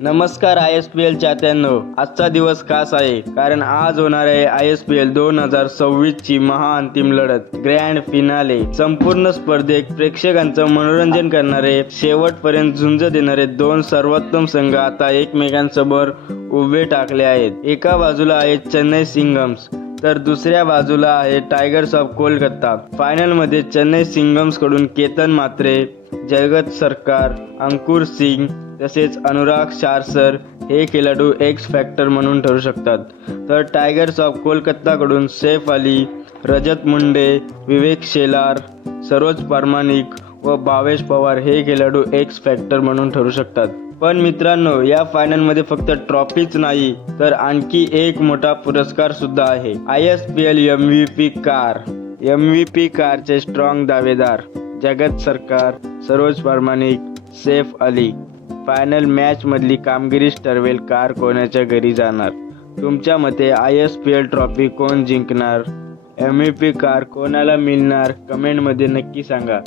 नमस्कार ISPL चाहत्यांनो, आजचा दिवस खास आहे कारण आज होणार आहे ISPL 2026 ची महाअंतिम लढत ग्रँड फिनाले। संपूर्ण स्पर्धेत प्रेक्षकांचं मनोरंजन करणारे, शेवटपर्यंत झुंज देणारे दोन सर्वोत्तम संघ आता एकमेकांसमोर उभे ठाकले आहेत। एका बाजूला आहे चेन्नई सिंघम्स तर दुसऱ्या बाजूला आहे टायगर्स ऑफ कोलकाता। फायनल मध्ये चेन्नई सिंघम्स कडून केतन मात्रे, जगत सरकार, अंकुर सिंग तसेच अनुराग शारसर हे खेळाडू एक्स फॅक्टर म्हणून ठरू शकतात, तर टायगर्स ऑफ कोलकाताकडून सैफ अली, रजत मुंडे, विवेक शेलार, सरोज प्रामाणिक व भावेश पवार हे खेळाडू एक्स फॅक्टर म्हणून ठरू शकतात। पण मित्रांनो, या फायनलमध्ये फक्त ट्रॉफीच नाही तर आणखी एक मोठा पुरस्कार सुद्धा आहे। ISPL MVP car. MVP कारचे स्ट्रॉंग दावेदार जगत सरकार, सरोज प्रामाणिक, सैफ अली। फायनल मॅच मधली कामगिरीच ठरवेल कार कोणाच्या घरी जाणार। तुमच्या मते ISPL ट्रॉफी कोण जिंकणार? MVP कार कोणाला मिळणार? कमेंट मध्ये नक्की सांगा।